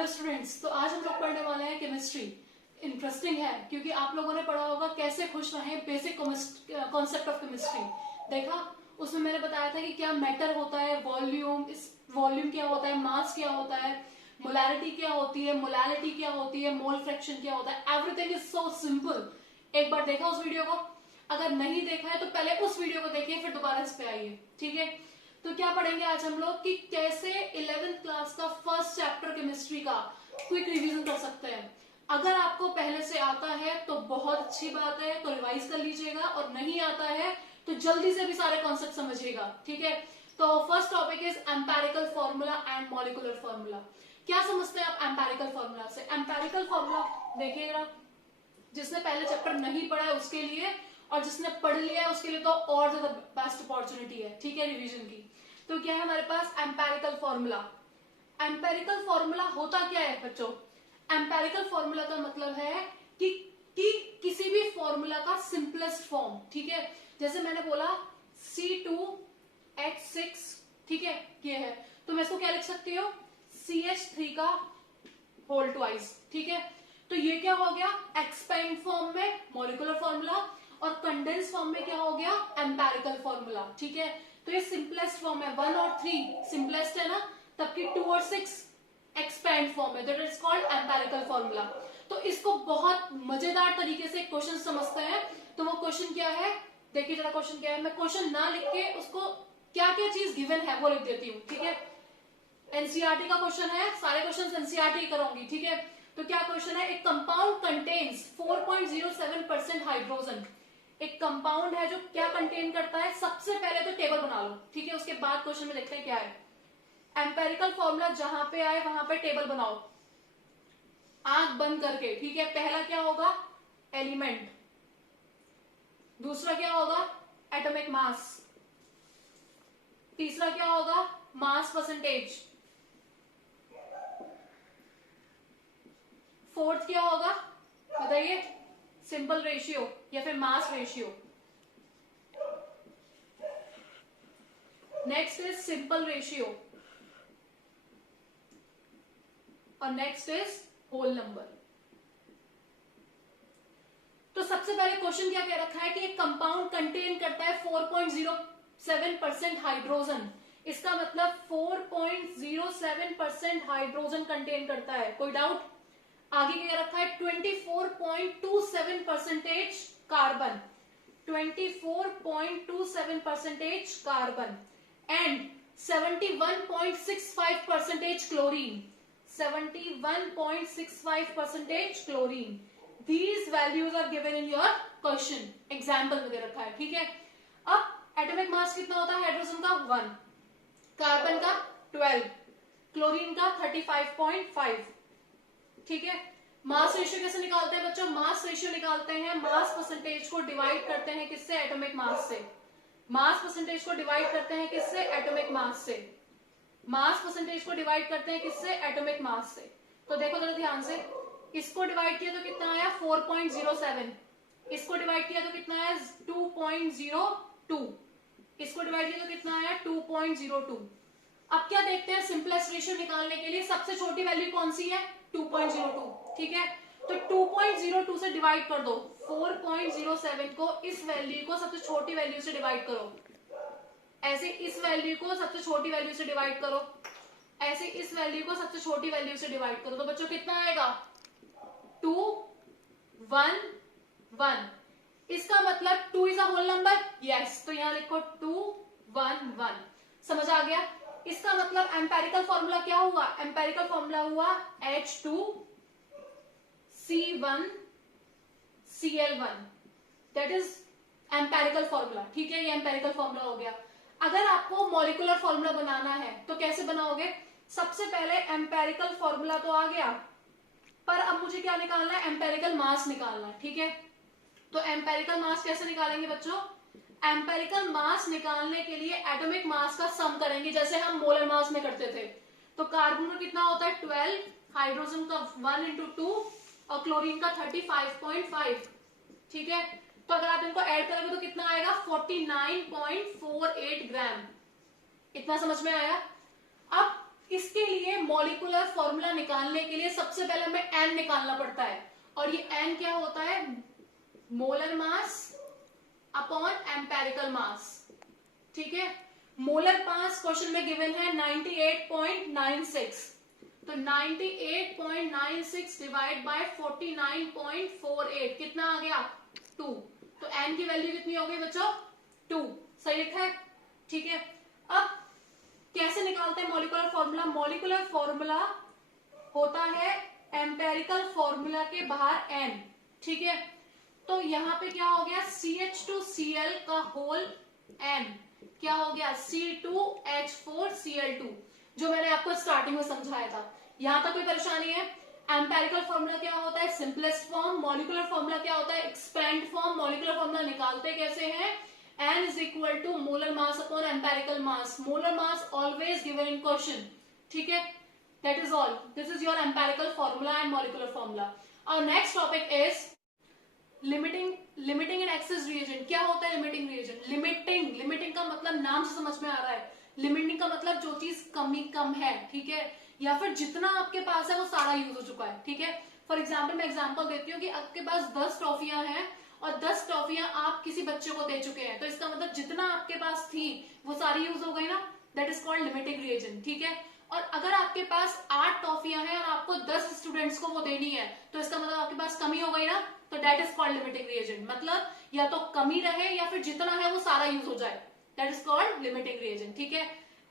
Hello students, तो आज हम लोग पढ़ने वाले हैं केमिस्ट्री। इंटरेस्टिंग है क्योंकि आप लोगों ने पढ़ा होगा कैसे खुश रहें, बेसिक कॉन्सेप्ट ऑफ केमिस्ट्री देखा। उसमें मैंने बताया था कि क्या मैटर होता है, वॉल्यूम, इस वॉल्यूम क्या होता है, मास क्या होता है, मोलैरिटी क्या होती है, मोलैलिटी क्या होती है, मोल फ्रैक्शन क्या होता है। Everything is so simple. एक बार देखा उस वीडियो को? अगर नहीं देखा है तो पहले उस वीडियो को देखिए, फिर दोबारा इस पे आइए, ठीक है। तो क्या पढ़ेंगे आज हम लोग कि कैसे 11th क्लास का फर्स्ट चैप्टर केमिस्ट्री का क्विक रिवीजन कर सकते हैं। अगर आपको पहले से आता है तो बहुत अच्छी बात है, तो रिवाइज कर लीजिएगा, और नहीं आता है तो जल्दी से भी सारे कॉन्सेप्ट समझिएगा, ठीक है। तो first topic is empirical formula and molecular formula. क्या समझते हैं आप एम्पेरिकल फॉर्मूला से? एम्पेरिकल फॉर्मूला देखिएगा, जिसने पहले चैप्टर नहीं पढ़ा है उसके लिए, और जिसने पढ़ लिया है उसके लिए तो और ज्यादा बेस्ट अपॉर्चुनिटी है, ठीक है, रिवीजन की। तो क्या है हमारे पास एम्पेरिकल फॉर्मूला। एम्पेरिकल फॉर्मूला होता क्या है बच्चों? एम्पेरिकल फॉर्मूला का मतलब है कि किसी भी फॉर्मूला का सिंपलेस्ट फॉर्म, ठीक है। जैसे मैंने बोला C2H6, ठीक है, ये है, तो मैं इसको क्या लिख सकती हूँ? CH3 का होल ट्वाइस, ठीक है। तो ये क्या हो गया? एक्सपेंड फॉर्म में मॉलिक्यूलर फॉर्मूला, और कंडेंस फॉर्म में क्या हो गया? एम्पेरिकल फॉर्मूला, ठीक है। तो ये सिंपलेस्ट फॉर्म है, 1 और 3 सिंपलेस्ट है ना, तबकि 2 और 6 एक्सपेंड फॉर्म है, that is called empirical formula. तो इसको बहुत मजेदार तरीके से क्वेश्चन समझते हैं। तो वो क्वेश्चन क्या है, देखिए जरा क्वेश्चन क्या है। मैं क्वेश्चन ना लिख के उसको क्या क्या चीज गिवन है वो लिख देती हूँ, ठीक है। एनसीईआरटी का क्वेश्चन है, सारे क्वेश्चन एनसीईआरटी करूंगी, ठीक है। तो क्या क्वेश्चन है? एक कंपाउंड कंटेन्स 4.07% हाइड्रोजन। एक कंपाउंड है जो क्या कंटेन करता है? सबसे पहले तो टेबल बना लो, ठीक है, उसके बाद क्वेश्चन में देखते हैं क्या है। एम्पेरिकल फॉर्मूला जहां पे आए वहां पे टेबल बनाओ, आंख बंद करके, ठीक है। पहला क्या होगा? एलिमेंट। दूसरा क्या होगा? Atomic mass. तीसरा क्या होगा? Mass percentage. फोर्थ क्या होगा बताइए? सिंपल रेशियो या फिर mass ratio. Next is simple ratio, और नेक्स्ट इज होल नंबर। तो सबसे पहले क्वेश्चन क्या कह रखा है कि एक कंपाउंड कंटेन करता है 4.07% हाइड्रोजन। इसका मतलब 4.07% हाइड्रोजन कंटेन करता है, कोई डाउट? आगे क्या रखा है? 24.27% carbon, 24.27% carbon, and 71.65% chlorine, 71.65% chlorine. These values are given in your question, example में दे रखा है, ठीक है। अब एटॉमिक मास कितना होता है हाइड्रोजन का? 1, कार्बन का 12, क्लोरीन का 35.5, ठीक है। मास रेशियो कैसे निकालते हैं बच्चों? मास रेशियो निकालते हैं, मास परसेंटेज को डिवाइड करते हैं किससे? एटॉमिक मास से। मास परसेंटेज को डिवाइड करते हैं किससे? एटॉमिक मास से। मास परसेंटेज को डिवाइड करते हैं किससे? एटॉमिक मास से। तो देखो जरा ध्यान से, इसको डिवाइड किया तो कितना आया? 4.07। इसको डिवाइड किया तो कितना आया? 2.02। इसको डिवाइड किया तो कितना आया? 2.02। अब क्या देखते हैं सिंपलेस्ट रेशियो निकालने के लिए? सबसे छोटी वैल्यू कौन सी है? 2.02, ठीक है। तो 2.02 से डिवाइड कर दो 4.07 को, इस वैल्यू को सबसे छोटी वैल्यू से डिवाइड करो, ऐसे इस वैल्यू को सबसे छोटी वैल्यू से डिवाइड करो, ऐसे इस वैल्यू को सबसे छोटी वैल्यू से डिवाइड करो, तो बच्चों कितना आएगा? 2 1 1। इसका मतलब 2 is a whole number, yes, तो यहां लिखो 2 1 1। समझ आ गया? इसका मतलब एम्पेरिकल फॉर्मूला क्या हुआ? एम्पेरिकल फॉर्मूला हुआ H2C1Cl1, that is empirical formula, ठीक है। ये एम्पेरिकल फॉर्मूला हो गया। अगर आपको मॉलिक्यूलर फॉर्मूला बनाना है तो कैसे बनाओगे? सबसे पहले एम्पेरिकल फॉर्मूला तो आ गया, पर अब मुझे क्या निकालना है? एम्पेरिकल मास निकालना है, ठीक है। तो एम्पेरिकल मास कैसे निकालेंगे बच्चों? एम्पेरिकल मास निकालने के लिए एटॉमिक मास का सम करेंगे, जैसे हम मोलर मास में करते थे। तो कार्बन का कितना होता है? 12, हाइड्रोजन का 1 into 2, और क्लोरीन का 35.5, ठीक है। तो अगर आप इनको ऐड करोगे तो कितना आएगा? 49.48 ग्राम। इतना समझ में आया? अब इसके लिए मॉलिक्यूलर फॉर्मूला निकालने के लिए सबसे पहले हमें एन निकालना पड़ता है, और ये एन क्या होता है, मोलर मास अपॉन एम्पेरिकल मास। ठीक है, मोलर मास क्वेश्चन में गिवन है 98.96, तो 98.96 डिवाइड बाय 49.48 कितना आ गया, 2। तो एन की वैल्यू कितनी हो गई बच्चों, 2। सही लिखा है। ठीक है, अब कैसे निकालते हैं मॉलिक्यूलर फॉर्मूला। मॉलिक्यूलर फॉर्मूला होता है एम्पेरिकल फॉर्मूला के बाहर एन। ठीक है, तो यहां पे क्या हो गया, CH2Cl का होल एन क्या हो गया, C2H4Cl2, जो मैंने आपको स्टार्टिंग में समझाया था। यहां तक कोई परेशानी है। एम्पेरिकल फॉर्मूला क्या होता है, सिंपलेस्ट फॉर्म। मॉलिक्यूलर फॉर्मूला क्या होता है, एक्सपेंड फॉर्म। मॉलिक्यूलर फॉर्मूला निकालते कैसे हैं, N is equal to molar mass upon empirical mass. Molar mass always given in question. ठीक है, that is all. This is your empirical formula and molecular formula. Our next topic is limiting and excess reagent. क्या होता है limiting reagent? Limiting का मतलब नाम से समझ में आ रहा है। Limiting का मतलब जो चीज कम है, ठीक है, या फिर जितना आपके पास है वो सारा यूज हो चुका है। ठीक है, फॉर एग्जाम्पल मैं एग्जाम्पल देती हूँ कि आपके पास 10 टॉफियां हैं और 10 टॉफियां आप किसी बच्चे को दे चुके हैं, तो इसका मतलब जितना आपके पास थी वो सारी यूज हो गई ना, that is called limiting reagent. ठीक है, और अगर आपके पास 8 टॉफियां हैं और आपको 10 स्टूडेंट्स को वो देनी है, तो इसका मतलब आपके पास कमी हो गई ना, तो that is called limiting reagent. मतलब या तो कमी रहे या फिर जितना है वो सारा यूज हो जाए, that is called limiting reagent. ठीक है,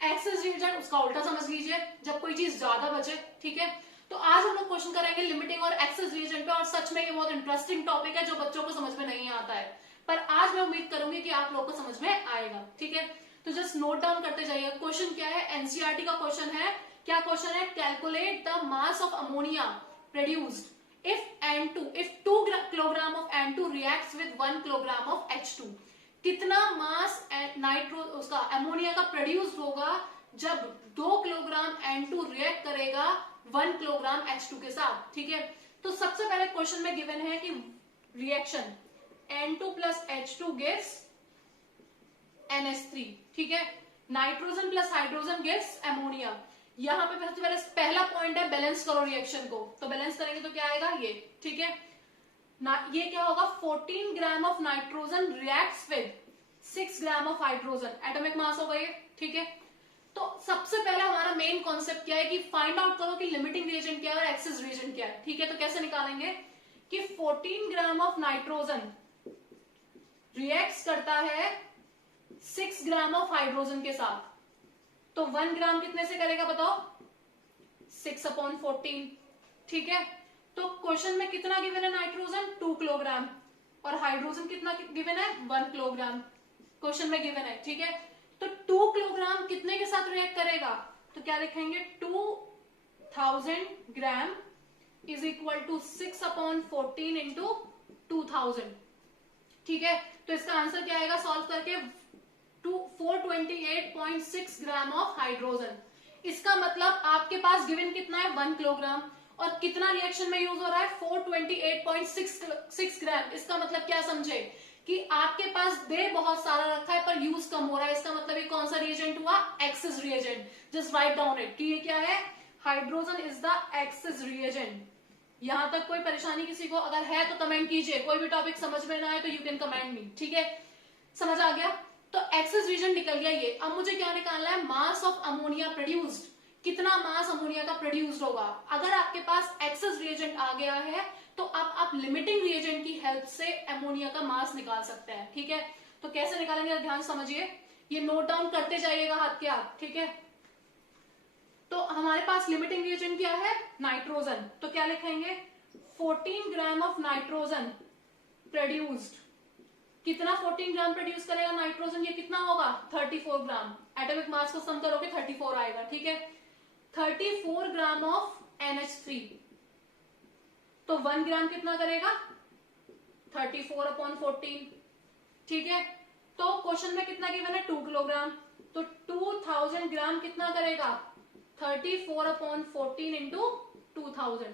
एक्सेस रिएजेंट उसका उल्टा समझ लीजिए, जब कोई चीज ज्यादा बचे। ठीक है, तो आज हम लोग क्वेश्चन करेंगे लिमिटिंग और एक्सेस रिएजेंट पे, और सच में ये बहुत इंटरेस्टिंग टॉपिक है जो बच्चों को समझ में नहीं आता है, पर आज मैं उम्मीद करूंगी कि आप लोगों को समझ में आएगा। ठीक है, तो जस्ट नोट डाउन करते जाइए। क्वेश्चन क्या है, एनसीईआरटी का क्वेश्चन है। क्या क्वेश्चन है, calculate the mass of ammonia produced if 2 kilogram of N2 reacts with 1 kilogram of H2। कितना मास नाइट्रो उसका अमोनिया का प्रोड्यूस्ड होगा जब 2 किलोग्राम N2 रिएक्ट करेगा 1 किलोग्राम H2 के साथ। ठीक है, तो सबसे पहले क्वेश्चन में गिवन है कि reaction N2 plus H2 gives NH3। ठीक है, nitrogen plus hydrogen gives ammonia. यहां पे सबसे पहले पहला पॉइंट है बैलेंस करो रिएक्शन को, तो बैलेंस करेंगे तो क्या आएगा ये। ठीक है ना, ये क्या होगा, 14 gram of nitrogen reacts with 6 gram of hydrogen, atomic mass होगा ये। ठीक है, तो सबसे पहला हमारा मेन कॉन्सेप्ट क्या है कि फाइंड आउट करो कि लिमिटिंग रिएजेंट क्या है और एक्सेस रिएजेंट क्या है। ठीक है, तो कैसे निकालेंगे कि 14 ग्राम ऑफ नाइट्रोजन रिएक्ट्स करता है 6 ग्राम ऑफ हाइड्रोजन के साथ, तो 1 ग्राम कितने से करेगा बताओ, 6/14। ठीक है, तो क्वेश्चन में कितना गिवन है, नाइट्रोजन 2 किलोग्राम और हाइड्रोजन कितना गिवन है, 1 किलोग्राम क्वेश्चन में गिवन है। ठीक है, तो 2 किलोग्राम कितने के साथ रिएक्ट करेगा, तो क्या लिखेंगे, 2000 gram is equal to 6/14 into 2000। ठीक है, तो इसका आंसर क्या आएगा सॉल्व करके, 428.6 ग्राम ऑफ हाइड्रोजन। इसका मतलब आपके पास गिवन कितना है, 1 किलोग्राम, और कितना रिएक्शन में यूज हो रहा है, 428.6 ग्राम। इसका मतलब क्या समझे कि आपके पास दे बहुत सारा रखा है पर यूज कम हो रहा है, इसका मतलब ये कौन सा रिएजेंट हुआ, access reagent. Just write down it कि ये क्या है, hydrogen is the access reagent. यहां तक कोई परेशानी किसी को अगर है तो कमेंट कीजिए, कोई भी टॉपिक समझ में ना आए तो यू कैन कमेंट मी। ठीक है, समझ आ गया, तो एक्सेस रिएजेंट निकल गया ये। अब मुझे क्या निकालना है, मास ऑफ अमोनिया प्रोड्यूस्ड, कितना मास अमोनिया का प्रोड्यूस्ड होगा। अगर आपके पास एक्सेस रिएजेंट आ गया है तो अब आप लिमिटिंग रिएजेंट की हेल्प से अमोनिया का मास निकाल सकते हैं। ठीक है, तो कैसे निकालेंगे ध्यान समझिए, ये नोट डाउन करते जाइएगा हाथ के हाथ। ठीक है, तो हमारे पास लिमिटिंग रिएजेंट क्या है, नाइट्रोजन, तो क्या लिखेंगे, 14 ग्राम ऑफ नाइट्रोजन प्रोड्यूस्ड। कितना 14 ग्राम प्रोड्यूस करेगा नाइट्रोजन, ये कितना होगा, 34 ग्राम। एटॉमिक मास को सम करोगे 34 आएगा। ठीक है, 34 ग्राम ऑफ NH3, तो 1 ग्राम कितना करेगा, 34/14। ठीक है, तो क्वेश्चन में कितना गिवन है, 2 किलोग्राम, तो 2000 ग्राम कितना करेगा, 34/14 इंटू 2000,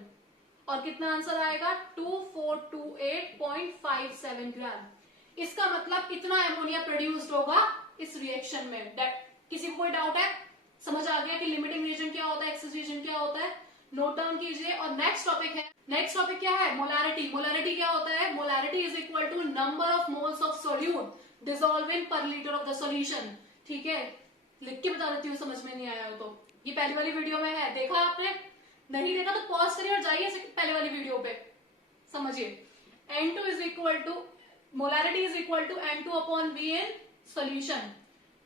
और कितना आंसर आएगा, 2428.57 ग्राम। इसका मतलब इतना अमोनिया प्रोड्यूस्ड होगा इस रिएक्शन में। किसी को कोई डाउट है, समझ आ गया कि लिमिटिंग रीजन क्या होता है, एक्सेस रीजन क्या होता है, नोट डाउन कीजिए। और नेक्स्ट टॉपिक है, नेक्स्ट टॉपिक क्या है, मोलारिटी। मोलारिटी क्या होता है, molarity is equal to number of moles of solute dissolving per litre of the solution. ठीक है, लिख के बता देती हूँ, समझ में नहीं आया हो तो। ये पहली वाली वीडियो में है, देखा आपने, नहीं देखा तो पॉज करिए और जाइए पहले वाली वीडियो पे, समझिए। N2 is equal to, molarity is equal to N2 upon V in solution.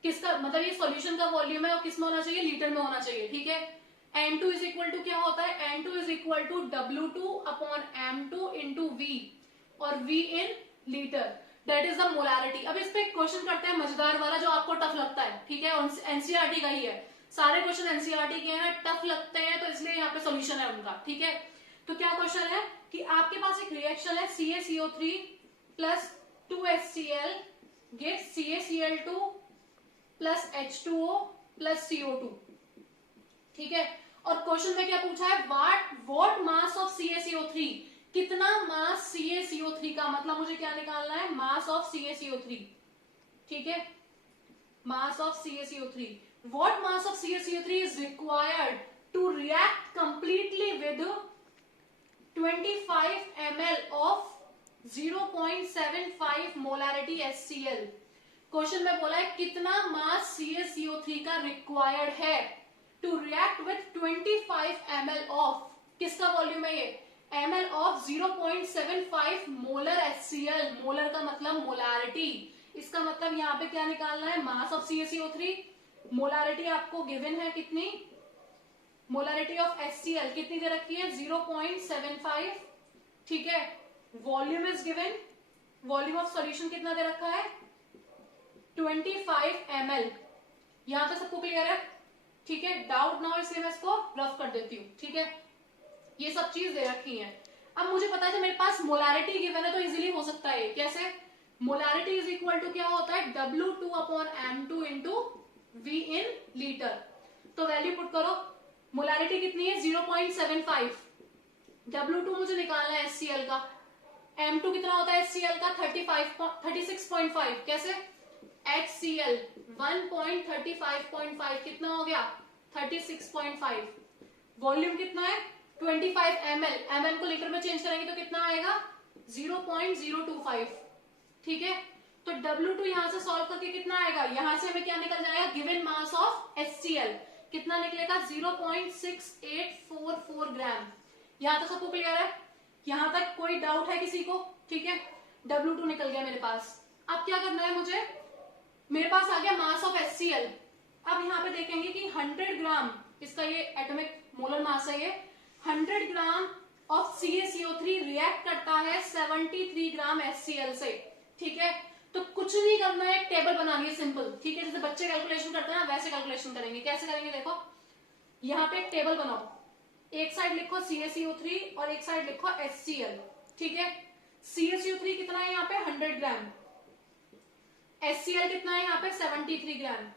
किसका मतलब, ये सॉल्यूशन का वॉल्यूम है और किस में होना चाहिए, लीटर में होना चाहिए। ठीक है, N2 इज इक्वल टू क्या होता है, N2 is equal to W2 upon M2 into V, और V in litre, that is the molarity. अब इस पे क्वेश्चन करते हैं मजेदार वाला, जो आपको टफ लगता है। ठीक है, एनसीईआरटी का ही है, सारे क्वेश्चन एनसीईआरटी के हैं, टफ लगते हैं तो इसलिए यहाँ पे सॉल्यूशन है उनका। ठीक है, तो क्या क्वेश्चन है कि आपके पास एक रिएक्शन है CaCO3 plus 2HCl gives CaCl2 plus H2O plus CO2। ठीक है, और क्वेश्चन में क्या पूछा है, व्हाट मास ऑफ CaCO3, कितना मास CaCO3 का, मतलब मुझे क्या निकालना है, मास ऑफ CaCO3। ठीक है, mass of CaCO3, what mass of CaCO3 is required to react completely with 25 ml of 0.75 molarity HCl। Question में बोला है कितना मास CaCO3 का रिक्वायर्ड है to react with 25 ml of, किसका वॉल्यूम है ये, ml of 0.75 molar HCl। Molar का मतलब मोलारिटी, इसका मतलब यहाँ पे क्या निकालना है, मास ऑफ CaCO3। मोलारिटी आपको गिवन है कितनी, मोलारिटी ऑफ HCl कितनी दे रखी है, 0.75। ठीक है, volume is given, volume of solution कितना दे रखा है, 25 ml। यहां तक सबको क्लियर है। ठीक है, डाउट ना हो इसलिए मैं इसको रफ कर देती हूँ। ठीक है, ये सब चीज दे रखी है। अब मुझे पता है मेरे पास मोलारिटी गिवन है तो इजीली हो सकता है, कैसे, मोलारिटी इज इक्वल टू क्या होता है, W2 upon M2 into V in litre. तो वैल्यू पुट करो, मोलारिटी कितनी है 0.75, W2 मुझे निकालना है HCl का, M2 कितना होता है HCl का 36.5, कैसे, HCl 1.35.5 कितना हो गया 36.5, वॉल्यूम कितना है 25 ml, ml को लीटर में चेंज करेंगे तो कितना आएगा 0.025। ठीक है, तो W2 यहां से सॉल्व करके कितना आएगा, यहां से हमें क्या निकल जाएगा, गिवन मास ऑफ HCl कितना निकलेगा 0.6844 ग्राम। यहां तक सबको क्लियर है, यहां तक कोई डाउट है किसी को। ठीक है, W2 निकल गया मेरे पास। अब क्या करना है मुझे, मेरे पास आ गया मास ऑफ HCl। अब यहाँ पे देखेंगे कि 100 ग्राम, इसका ये एटॉमिक मोलर मास है, ये 100 ग्राम ऑफ CaCO3 रिएक्ट करता है 73 ग्राम HCl से। ठीक है, तो कुछ नहीं करना है, टेबल बनानी है सिंपल। ठीक है, जैसे बच्चे कैलकुलेशन करते हैं ना वैसे कैलकुलेशन करेंगे। कैसे करेंगे, देखो यहाँ पे एक टेबल बनाओ, एक साइड लिखो CaCO3 और एक साइड लिखो HCl। ठीक है, CaCO3 कितना है यहाँ पे 100 ग्राम, HCl कितना है यहाँ पे 73 ग्राम।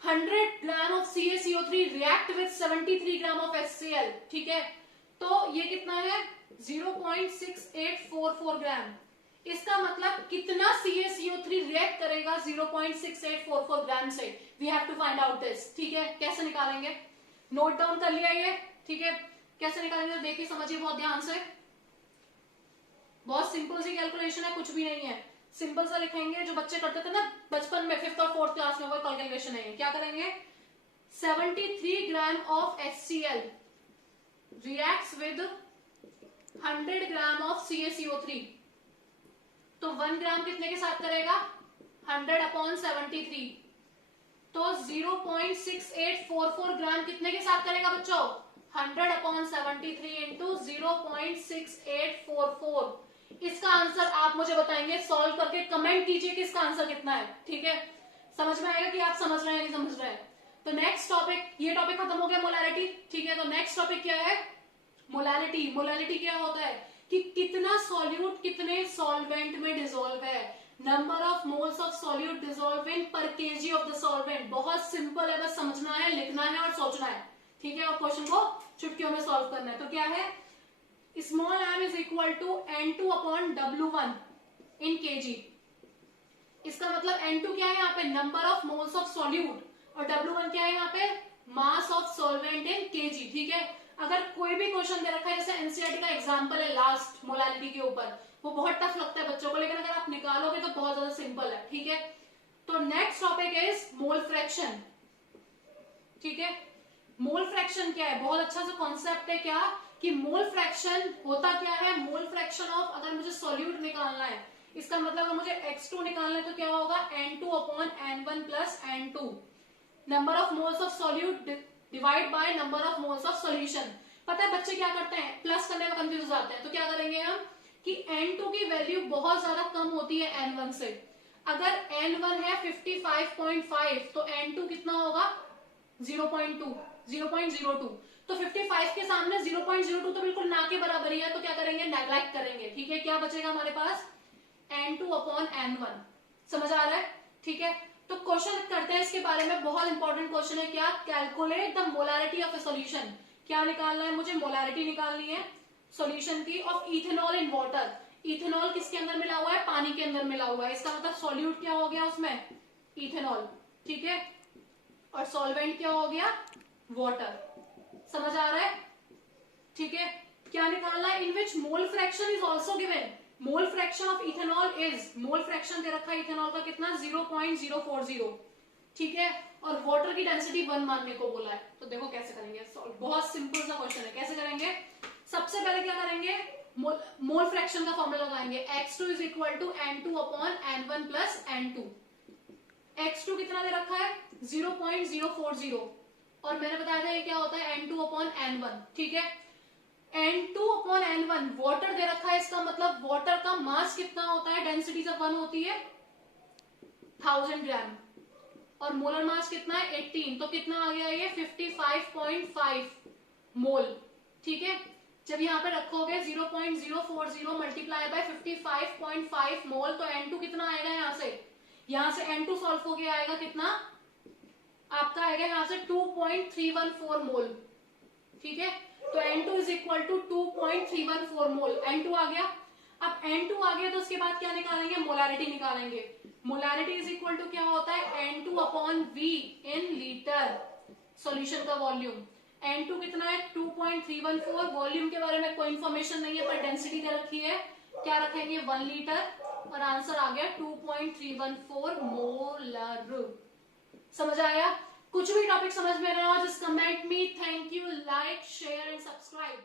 100 gram of CaCO3 react with 73 gram of HCl। ठीक है, तो ये कितना है 0.6844 ग्राम। इसका मतलब कितना CaCO3 रिएक्ट करेगा 0.6844 ग्राम से, we have to find out this. ठीक है, कैसे निकालेंगे, नोट डाउन कर लिया ये। ठीक है, कैसे निकालेंगे तो देखिए समझिए बहुत ध्यान से, बहुत सिंपल सी कैलकुलेशन है, कुछ भी नहीं है, सिंपल सा लिखेंगे जो बच्चे करते थे ना बचपन में 5th और 4th क्लास में, वो कैलकुलेशन है। क्या करेंगे, 73 gram of HCl reacts with 100 gram of CaCO3, तो 1 ग्राम कितने के साथ करेगा 100 अपॉन 73, तो 0.6844 ग्राम कितने के साथ करेगा बच्चों 100 अपॉन 73 इंटू 0.6844। इसका आंसर आप मुझे बताएंगे, सॉल्व करके कमेंट कीजिए कि इसका आंसर कितना है। ठीक है, समझ में आएगा कि आप समझ रहे हैं नहीं समझ रहे हैं। तो नेक्स्ट टॉपिक, ये टॉपिक खत्म हो गया मोलारिटी। ठीक है, तो नेक्स्ट टॉपिक क्या है, मोलारिटी। मोलारिटी क्या होता है कि कितना सॉल्यूट कितने सॉल्वेंट में डिसॉल्व है, number of moles of solute dissolve in पर केजी ऑफ द सॉल्वेंट। बहुत सिंपल है, बस समझना है, लिखना है और सोचना है। ठीक है, और क्वेश्चन को चुटकियों में सॉल्व करना है। तो क्या है, small m is equal to N2 upon W1 in kg। इसका मतलब N2 क्या है यहाँ पे, number of moles of solute, और W1 क्या है यहाँ पे, mass of solvent in kg. ठीक है, अगर कोई भी क्वेश्चन दे रखा है, जैसे एनसीईआरटी का एग्जांपल है लास्ट मोलारिटी के ऊपर, वो बहुत टफ लगता है बच्चों को, लेकिन अगर आप निकालोगे तो बहुत ज्यादा सिंपल है। ठीक है, तो next topic is mole fraction. ठीक है, मोल फ्रैक्शन क्या है, बहुत अच्छा सा कॉन्सेप्ट है। क्या कि मोल फ्रैक्शन होता क्या है, मोल फ्रैक्शन ऑफ, अगर मुझे सॉल्यूट निकालना है, इसका मतलब अगर मुझे x2 निकालना है तो क्या होगा, n2 upon n1 plus n2, number of moles of solute divide by number of moles of solution. पता है बच्चे क्या करते हैं, प्लस करने में कंफ्यूज हो जाते हैं, तो क्या करेंगे हम कि n2 की वैल्यू बहुत ज्यादा कम होती है n1 से। अगर n1 है 55.5 तो n2 कितना होगा 0.02। तो 55 के सामने 0.02 तो बिल्कुल ना के बराबर ही है, तो क्या करेंगे, नेग्लेक्ट करेंगे। ठीक है, क्या बचेगा हमारे पास, n2 अपॉन n1। समझ आ रहा है? ठीक है, तो क्वेश्चन करते हैं इसके बारे में, बहुत इंपॉर्टेंट क्वेश्चन है। क्या, calculate the molarity of A solution. क्या निकालना है मुझे, मोलारिटी निकालनी है सॉल्यूशन की of ethanol in water. Ethanol किसके अंदर मिला हुआ है, पानी के अंदर मिला हुआ है, इसका मतलब सॉल्यूट क्या हो गया उसमें, इथेनॉल। ठीक है, और सॉल्वेंट क्या हो गया, वाटर। समझ आ रहा है? ठीक है, क्या निकालना है, in which mole fraction is also given. Mole fraction of ethanol is, mole fraction दे रखा है इथेनॉल का कितना, 0.040। ठीक है, और वाटर की डेंसिटी 1 मानने को बोला है। तो देखो कैसे करेंगे सॉल्व, बहुत सिंपल सा क्वेश्चन है। कैसे करेंगे, सबसे पहले क्या करेंगे, मोल फ्रैक्शन का फॉर्मूला लगाएंगे, x2 is equal to n2 upon n1 plus n2। x2 कितना दे रखा है 0.040, और मैंने बताया था ये क्या होता है n2 अपॉन n1। ठीक है, n2 अपॉन n1 वाटर दे रखा है, इसका मतलब वाटर का मास कितना होता है, डेंसिटी जब 1 होती है 1000 ग्राम, और मोलर मास कितना है 18, तो कितना आ गया ये 55.5 मोल। ठीक है, जब यहाँ पे रखोगे 0.040 मल्टीप्लाई बाय 55.5 मोल, तो n2 कितना आएगा, यहाँ से n2 सॉल्व हो गया, आएगा कितना आपका, आएगा यहाँ से 2.314 मोल। ठीक है, तो n2 is equal to 2.314 mole, n2 आ गया। अब n2 आ गया तो उसके बाद क्या निकालेंगे, मोलारिटी निकालेंगे। मोलारिटी इज इक्वल टू क्या होता है, n2 upon v in litre, solution का वॉल्यूम। n2 कितना है 2.314, वॉल्यूम के बारे में कोई इंफॉर्मेशन नहीं है, पर डेंसिटी दे रखी है, क्या रखेंगे 1 लीटर, और आंसर आ गया 2.314 मोलर। समझ आया? कुछ भी टॉपिक समझ में रहा हो, just comment me. Thank you, like share and subscribe.